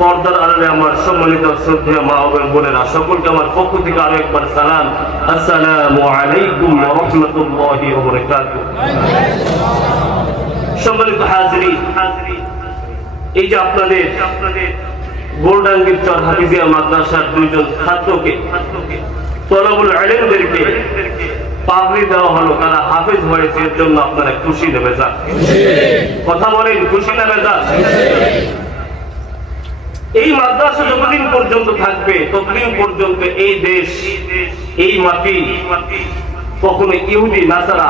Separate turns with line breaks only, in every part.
পর্দার আড়ালে আমার সম্মানিত শ্রদ্ধা মা ও বোনেরা সকলকে আমার পক্ষ থেকে আরও একবার সালাম। আসসালামু আলাইকুম ওয়া রাহমাতুল্লাহি ওয়া বারাকাতুহু। সম্মানিত এই যে আপনাদের আপনাদের গোলডাঙ্গির চর হাফিজিয়া মাদ্রাসার দুইজন ছাত্রকে তলাবুল আলেমদেরকে পাগড়ি দেওয়া হলো তারা হাফেজ হয়েছে এর জন্য আপনারা খুশি নেবে যান। কথা বলেন খুশি নেবে যান। এই মাদ্রাসা যতদিন পর্যন্ত থাকবে, ততদিন পর্যন্ত এই দেশ, এই মাটি কখনো ইহুদি, নাসারা,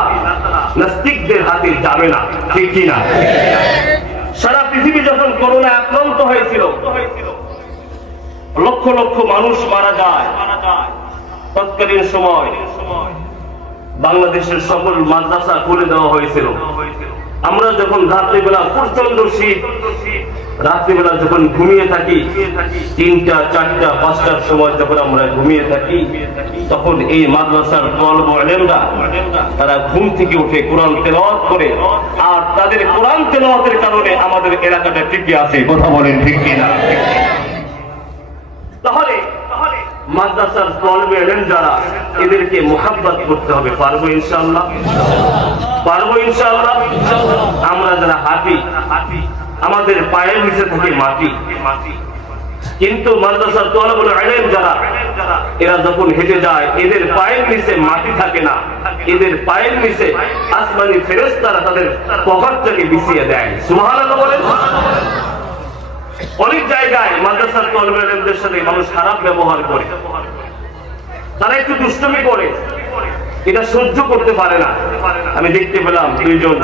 নাস্তিকদের হাতে যাবে না, ঠিক কিনা সারা পৃথিবী যখন করোনা আক্রান্ত হয়েছিল, লক্ষ লক্ষ মানুষ মারা যায়। তৎকালীন সময় বাংলাদেশের সকল মাদ্রাসা খুলে দেওয়া হয়েছিল। আমরা যখন রাত্রিবেলা প্রচণ্ড শীত রাত্রিবেলা যখন ঘুমিয়ে থাকি, তিনটা, চারটা, পাঁচটার সময় যখন আমরা ঘুমিয়ে থাকি, তখন এই মাদ্রাসার তলব আলেমরা তারা ঘুম থেকে উঠে কোরআন তেলাওয়াত করে, আর তাদের কোরআন তেলাওয়াতের কারণে আমাদের এলাকাটা টিকে আছে। কথা বলেন ঠিক কিনা? তাহলে, মাদ্রাসার তলবে এলেন যারা এদেরকে মোহাব্বত করতে হবে, পারব ইনশাল্লাহ পারব ইনশাআল্লাহ? আমরা যারা হাঁটি হাঁটি আমাদের পায়ের নিচে থাকে মাটি। কিন্তু মাদ্রাসার তলবুল আলেম যারা, এরা যখন হেঁটে যায়, এদের পায়ের নিচে মাটি থাকে না। এদের পায়ের নিচে আসমানি ফেরেশতারা তাদের পকেটটাকে বিছিয়ে দেয়। সুবহানাল্লাহ বলেন। অনেক জায়গায় মাদ্রাসার তলবেদের সাথে মানুষ খারাপ ব্যবহার করে। তারা একটু দুষ্টমি করে। এটা সহ্য করতে পারে না। আমি দেখতে পেলাম দুইজন,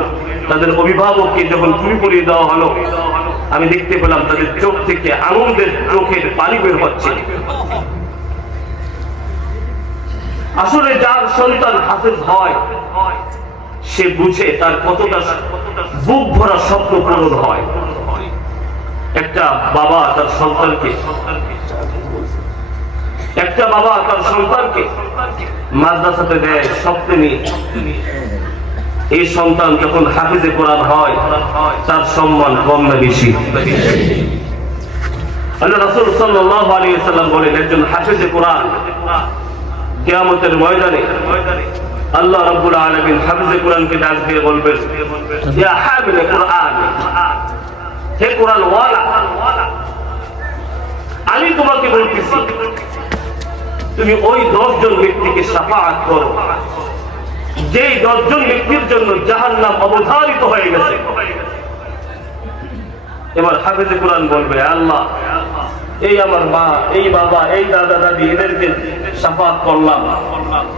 তাদের অভিভাবককে যখন চুরি করিয়ে দেওয়া হলো, আমি দেখতে পেলাম তাদের চোখ থেকে আনন্দের চোখের পানি বের হচ্ছে। আসলে যার সন্তান হাফেজ হয়, সে বুঝে তার কতটা বুক ভরা স্বপ্ন পূরণ হয়। একটা বাবা তার সন্তানকে একটা বাবা তার সন্তানকে মাদ্রাসাতে দেয় নিয়ে। এই সন্তান যখন হাফিজে কোরআন হয়, তার সম্মান কম না বেশি। ময়দানে কোরআনকে ডাক দিয়ে কোরআন, হে কোরআন আমি তোমাকে বলতেছি তুমি ওই দশজন ব্যক্তিকে সাফাত করো। যেই দশজন ব্যক্তির জন্য জাহান নাম অবধারিত হয়ে গেছে। এবার হাফেজে কোরআন বলবে আল্লাহ, এই আমার মা, এই বাবা, এই দাদা, দাদি, এদেরকে সাফাত করলাম।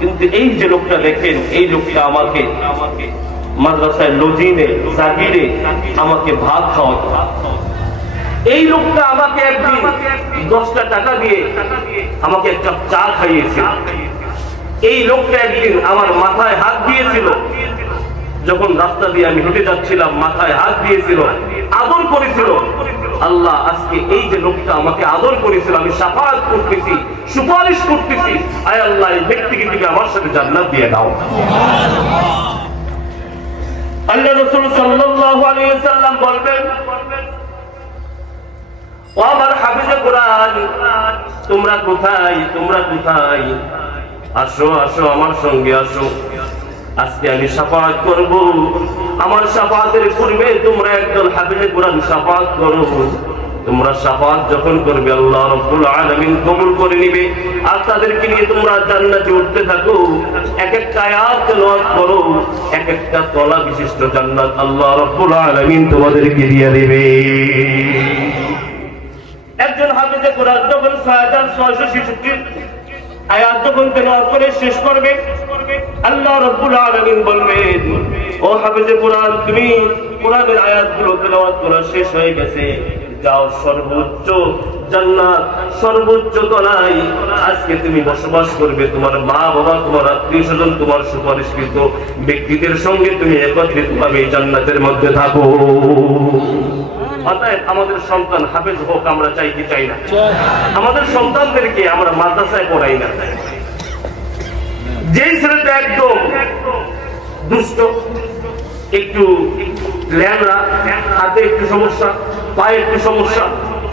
কিন্তু এই যে লোকটা দেখেন, এই লোকটা আমাকে আমাকে মাদ্রাসায় লজিনে, জাগিরে আমাকে ভাত খাওয়াতো। এই লোকটা আমাকে একদিন দশটা টাকা দিয়ে আমাকে একটা চা খাইয়েছে এই লোকটা একদিন আমার মাথায় হাত দিয়েছিল। যখন রাস্তা দিয়ে আমি হেঁটে যাচ্ছিলাম মাথায় হাত দিয়েছিল আদর করেছিল। আল্লাহ আজকে এই যে লোকটা আমাকে আদর করেছিল আমি সাফাত করতেছি সুপারিশ করতেছি। আয় আল্লাহ এই ব্যক্তিকে তুমি আমার সাথে জান্নাত দিয়ে দাও। আল্লাহ রসুল সাল্লাল্লাহু আলাইহি সাল্লাম বলবেন আমার হাফিজে কোরআন, তোমরা কোথায় তোমরা কোথায়? আসো আসো, আমার সঙ্গে আসো। আজকে আমি সাফাত করব। আমার সাফাতের পূর্বে তোমরা একদল হাফিজে কোরআন সাফাত করো। তোমরা সাফাত যখন করবে, আল্লাহ রব্বুল আলামিন কবুল করে নিবে। আর তাদেরকে নিয়ে তোমরা জান্নাতে উঠতে থাকো। এক একটা আয়াত তেলাওয়াত করো। এক একটা তলা বিশিষ্ট জান্নাত আল্লাহ রব্বুল আলামিন তোমাদেরকে দিয়ে দেবে। কোরআন যখন ছয় হাজার ছয়শো ছেষট্টি আয়াত যখন শেষ করবে, আল্লাহ রব্বুল বলবেন ও কোরআন, তুমি কোরআনের তেলাওয়াত করা শেষ হয়ে গেছে। যাও সর্বোচ্চ জান্নাত, সর্বোচ্চ তলায়। আজকে তুমি বসবাস করবে তোমার মা বাবা তোমার আত্মীয় স্বজন তোমার সুপরিষ্কৃত ব্যক্তিদের সঙ্গে তুমি একত্রিত ভাবে জান্নাতের মধ্যে থাকো। অতএব আমাদের সন্তান হাফেজ হোক, আমরা চাই কি চাই না। আমাদের সন্তানদেরকে আমরা মাদ্রাসায় পড়াই না। যেই ছেলেটা একদম দুষ্ট, একটু ল্যাংড়া, হাতে একটু সমস্যা, পায়ে একটু সমস্যা,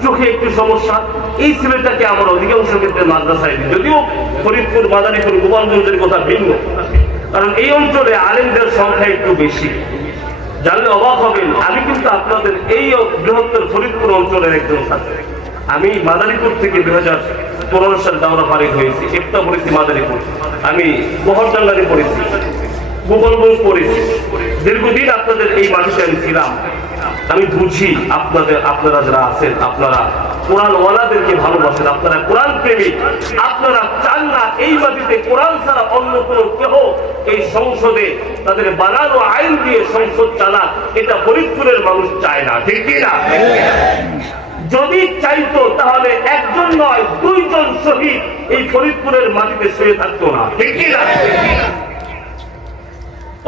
চোখে একটু সমস্যা, এই ছেলেটাকে আমার অধিকাংশ ক্ষেত্রে মাদ্রাসায় দিই। যদিও ফরিদপুর, মাদারীপুর, গোপালগঞ্জের কথা ভিন্ন, কারণ এই অঞ্চলে আলেমদের সংখ্যা একটু বেশি। জানলে অবাক হবেন, আমি কিন্তু আপনাদের এই বৃহত্তর ফরিদপুর অঞ্চলের একজন ছাত্র। আমি মাদারীপুর থেকে দুই হাজার পনেরো সাল দাওরা ফারিক হয়েছি একটা পড়েছি মাদারীপুর। আমি বহরডাঙ্গারে পড়েছি গোপালগঞ্জ পড়েছি। দীর্ঘদিন আপনাদের এই মানুষের আমি ছিলাম। আমি বুঝি আপনাদের, আপনারা যারা আছেন, আপনারা কোরআন ওয়ালাদেরকে ভালোবাসেন, আপনারা কোরআন প্রেমী আপনারা চান না এই মাটিতে কোরআন ছাড়া অন্য কোনো কেহ এই সংসদে তাদের বানানো আইন দিয়ে সংসদ চালাক, এটা ফরিদপুরের মানুষ চায় না, ঠিক না? যদি চাইতো তাহলে একজন নয়, দুইজন শহীদ এই ফরিদপুরের মাটিতে শুয়ে থাকতো না, ঠিক না?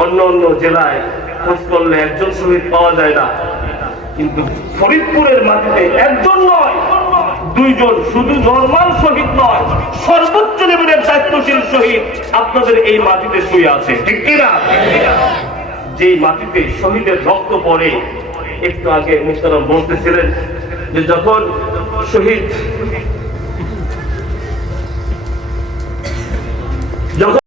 অন্য অন্য জেলায় খোঁজ করলে একজন শহীদ পাওয়া যায় না। কিন্তু ফরিদপুরের মাটিতে একজন নয়, দুইজন শুধু নর্মাল শহীদ নয়, সর্বোচ্চ লেভেলের দায়িত্বশীল শহীদ আপনাদের এই মাটিতে শুয়ে আছে, ঠিক কিনা? যেই মাটিতে শহীদের রক্ত পড়ে, একটু আগে মুস্তারাম বলতেছিলেন যে যখন শহীদ যখন